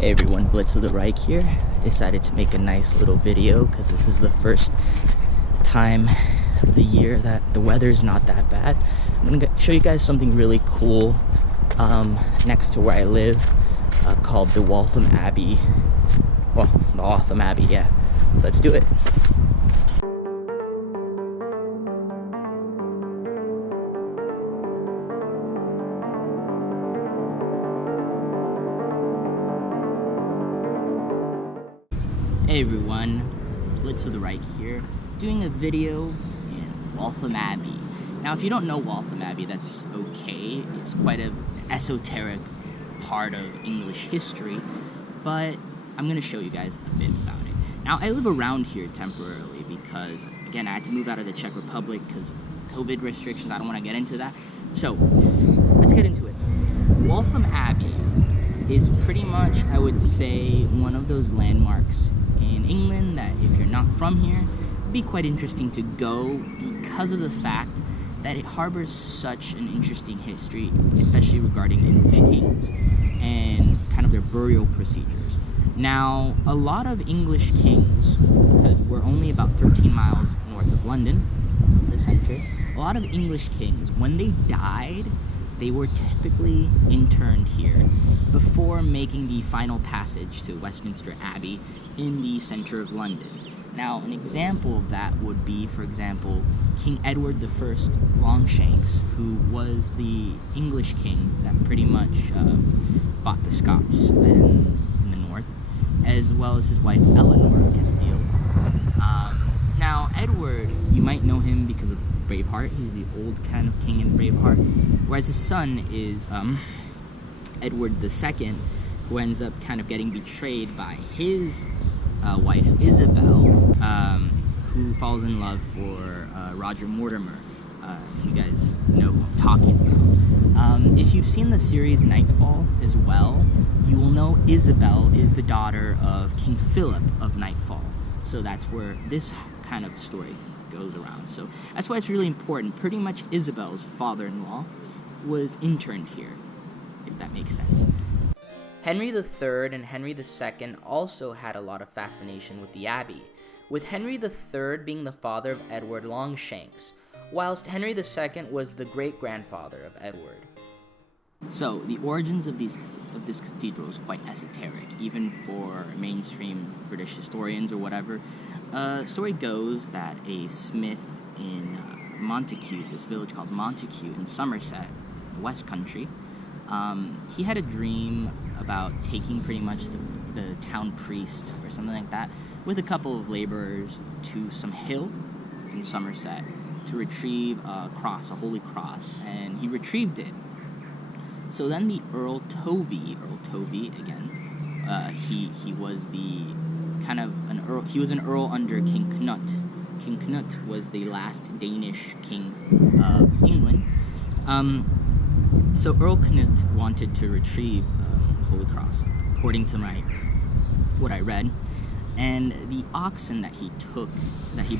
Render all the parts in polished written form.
Hey everyone, Blitz of the Reich here. Decided to make a nice little video because this is the first time of the year that the weather's not that bad. I'm going to show you guys something really cool next to where I live called the Waltham Abbey. Well, the Waltham Abbey, yeah. So let's do it. Hey everyone, Blitz of the Reich here, doing a video in Waltham Abbey. Now if you don't know Waltham Abbey, that's okay. It's quite an esoteric part of English history, but I'm going to show you guys a bit about it. Now I live around here temporarily because, again, I had to move out of the Czech Republic because of COVID restrictions. I don't want to get into that. So, let's get into it. Waltham Abbey is pretty much, I would say, one of those landmarks in England that if you're not from here, it'd be quite interesting to go because of the fact that it harbors such an interesting history, especially regarding English kings and kind of their burial procedures. Now, a lot of English kings, because we're only about 13 miles north of London, the center, a lot of English kings, when they died, they were typically interned here before making the final passage to Westminster Abbey in the center of London. Now, an example of that would be, for example, King Edward I Longshanks, who was the English king that pretty much fought the Scots in the north, as well as his wife Eleanor of Castile. Now, Edward, you might know him because of Braveheart. He's the old kind of king in Braveheart, whereas his son is Edward II, who ends up kind of getting betrayed by his wife Isabel, who falls in love for Roger Mortimer, if you guys know who I'm talking about. If you've seen the series Nightfall as well, you will know Isabel is the daughter of King Philip of Nightfall. So that's where this kind of story goes around. So that's why it's really important. Pretty much Isabel's father-in-law was interned here, if that makes sense. Henry III and Henry II also had a lot of fascination with the Abbey, with Henry III being the father of Edward Longshanks, whilst Henry II was the great-grandfather of Edward. So, the origins of this cathedral is quite esoteric, even for mainstream British historians or whatever. Story goes that a smith in Montacute, this village called Montacute in Somerset, the West Country, he had a dream about taking pretty much the town priest or something like that with a couple of laborers to some hill in Somerset to retrieve a cross, a holy cross, and he retrieved it. So then the Earl Tovey again, he was the kind of an earl. He was an earl under King Canute. King Canute was the last Danish king of England. So Earl Canute wanted to retrieve the Holy Cross, according to what I read, and the oxen that he took, that he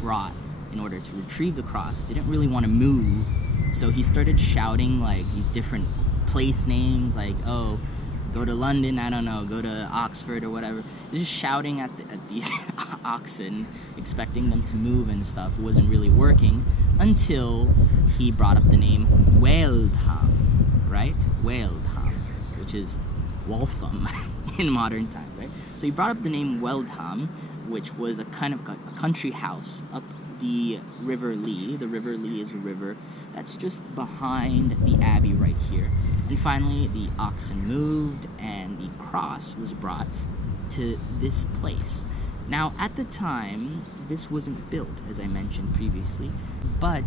brought in order to retrieve the cross, didn't really want to move. So he started shouting like these different place names, like, oh, go to London, I don't know, go to Oxford or whatever. Just shouting at these oxen, expecting them to move and stuff. It wasn't really working until he brought up the name Waltham, right? Waltham, which is Waltham in modern times, right? So he brought up the name Waltham, which was a kind of a country house up the River Lee. The River Lee is a river that's just behind the Abbey right here. And finally, the oxen moved and the cross was brought to this place. Now, at the time, this wasn't built, as I mentioned previously, but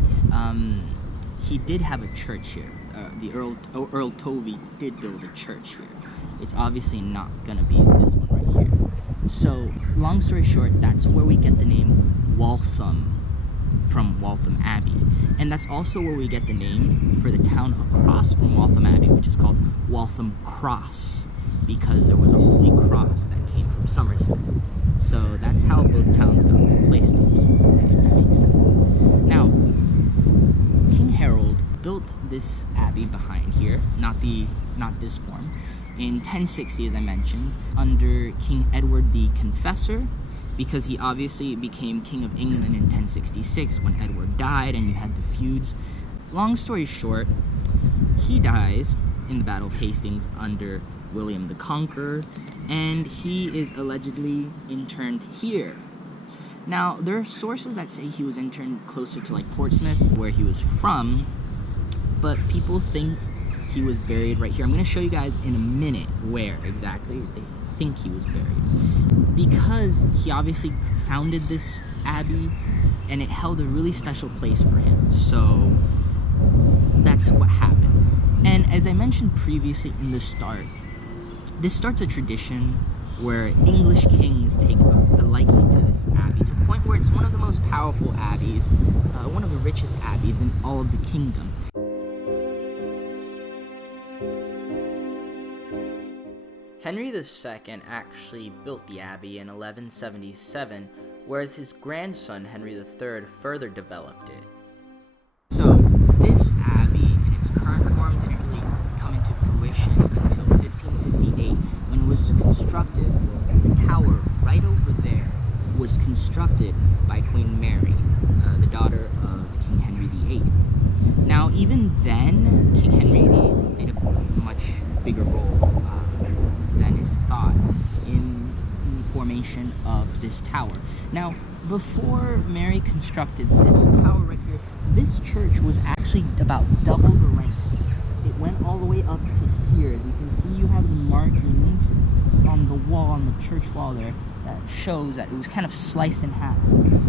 he did have a church here. The Earl Tovey did build a church here. It's obviously not going to be this one right here. So, long story short, that's where we get the name Waltham from Waltham Abbey. And that's also where we get the name for the town across from Waltham Abbey, which is called Waltham Cross, because there was a holy cross that came from Somerset. So that's how both towns got their place names, if that makes sense. Now, King Harold built this abbey behind here, not this form, in 1060, as I mentioned, under King Edward the Confessor, because he obviously became King of England in 1066 when Edward died and you had the feuds. Long story short, he dies in the Battle of Hastings under William the Conqueror, and he is allegedly interned here. Now, there are sources that say he was interned closer to like Portsmouth, where he was from, but people think he was buried right here. I'm going to show you guys in a minute where exactly they think he was buried. Because he obviously founded this abbey, and it held a really special place for him. So that's what happened. And as I mentioned previously in the start, this starts a tradition where English kings take a liking to this abbey, to the point where it's one of the most powerful abbeys, one of the richest abbeys in all of the kingdom. Henry II actually built the abbey in 1177, whereas his grandson Henry III further developed it. So this abbey in its current form didn't really come into fruition until 1558, when it was constructed. The tower right over there was constructed by Queen Mary, the daughter of King Henry VIII. Now, even then, King Henry VIII played a much bigger role than is thought in the formation of this tower. Now, before Mary constructed this tower right here, this church was actually about double the length. It went all the way up to here. As you can see, you have markings on the wall, on the church wall there, that shows that it was kind of sliced in half.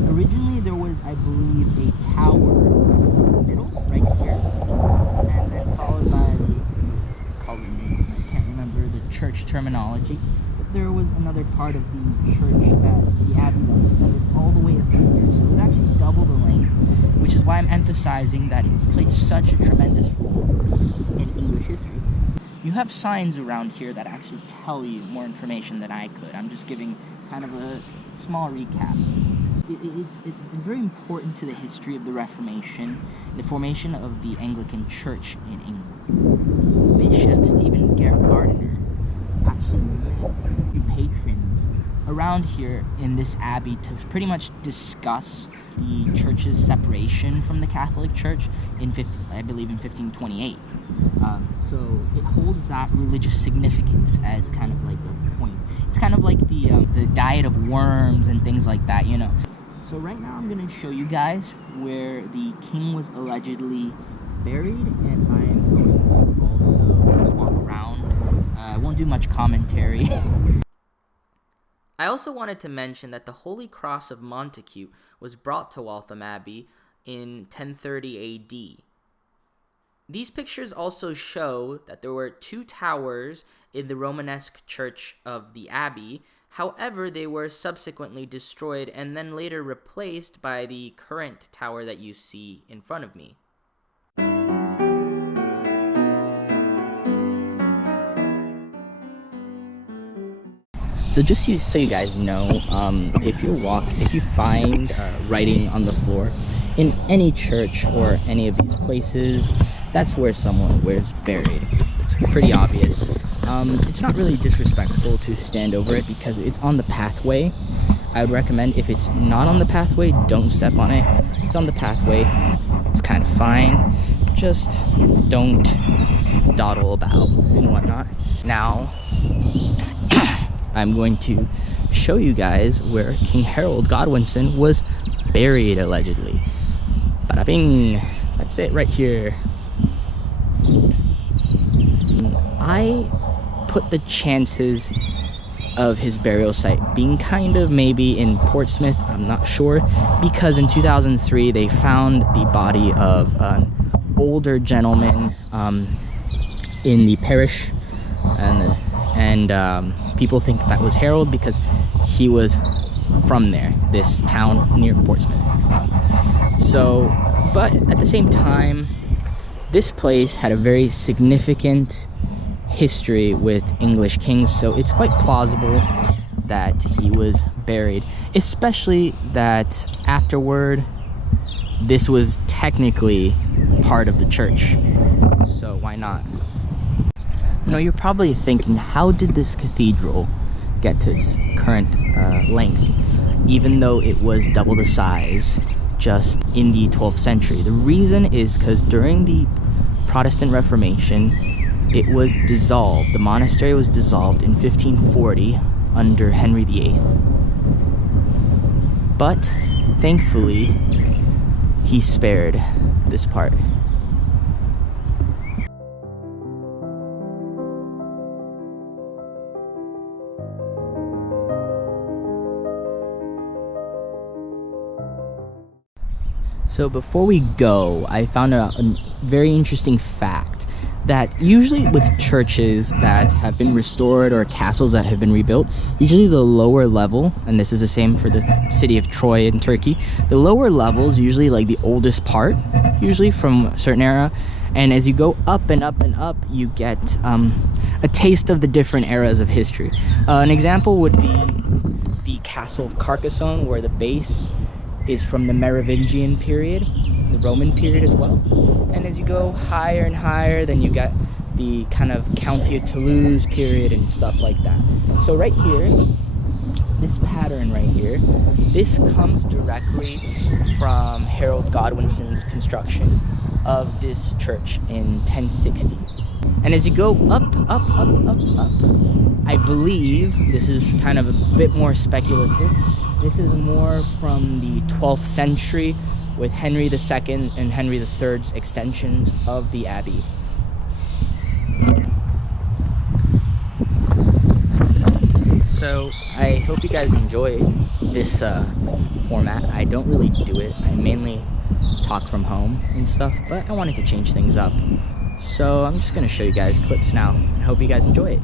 Originally, there was, I believe, a tower in the middle, right here, and then followed by I can't remember the church terminology, but there was another part of the church, the abbey, that extended all the way up to here. So it was actually double the length, which is why I'm emphasizing that it played such a tremendous role in English history. You have signs around here that actually tell you more information than I could. I'm just giving kind of a small recap. It's very important to the history of the Reformation, the formation of the Anglican Church in England. Bishop Stephen Gardiner actually met patrons around here in this abbey to pretty much discuss the church's separation from the Catholic Church I believe in 1528. So it holds that religious significance as kind of like a point. It's kind of like the diet of worms and things like that, you know. So right now I'm going to show you guys where the king was allegedly buried, and I am going to also just walk around. I won't do much commentary. I also wanted to mention that the Holy Cross of Montacute was brought to Waltham Abbey in 1030 AD. These pictures also show that there were two towers in the Romanesque church of the abbey. However, they were subsequently destroyed and then later replaced by the current tower that you see in front of me. So just so you guys know, if you find writing on the floor in any church or any of these places, that's where someone was buried. It's pretty obvious. It's not really disrespectful to stand over it because it's on the pathway. I would recommend, if it's not on the pathway, don't step on it. If it's on the pathway, it's kind of fine. Just don't dawdle about and whatnot. Now, I'm going to show you guys where King Harold Godwinson was buried, allegedly. Bada bing! That's it right here. I put the chances of his burial site being kind of maybe in Portsmouth, I'm not sure, because in 2003 they found the body of an older gentleman in the parish, and people think that was Harold because he was from there, this town near Portsmouth. But at the same time, this place had a very significant history with English kings, so it's quite plausible that he was buried, especially that afterward this was technically part of the church, so why not? Now you're probably thinking, how did this cathedral get to its current length, even though it was double the size just in the 12th century? The reason is because during the Protestant Reformation, it was dissolved. The monastery was dissolved in 1540 under Henry VIII. But thankfully, he spared this part. So before we go, I found a very interesting fact that usually with churches that have been restored or castles that have been rebuilt, usually the lower level, and this is the same for the city of Troy in Turkey, the lower level is usually like the oldest part, usually from a certain era, and as you go up and up and up, you get a taste of the different eras of history. An example would be the castle of Carcassonne, where the base is from the Merovingian period, the Roman period as well. And as you go higher and higher, then you get the kind of County of Toulouse period and stuff like that. So right here, this pattern right here, this comes directly from Harold Godwinson's construction of this church in 1060. And as you go up, I believe, this is kind of a bit more speculative, this is more from the 12th century with Henry II and Henry III's extensions of the abbey. So I hope you guys enjoy this format. I don't really do it. I mainly talk from home and stuff, but I wanted to change things up. So I'm just going to show you guys clips now and hope you guys enjoy it.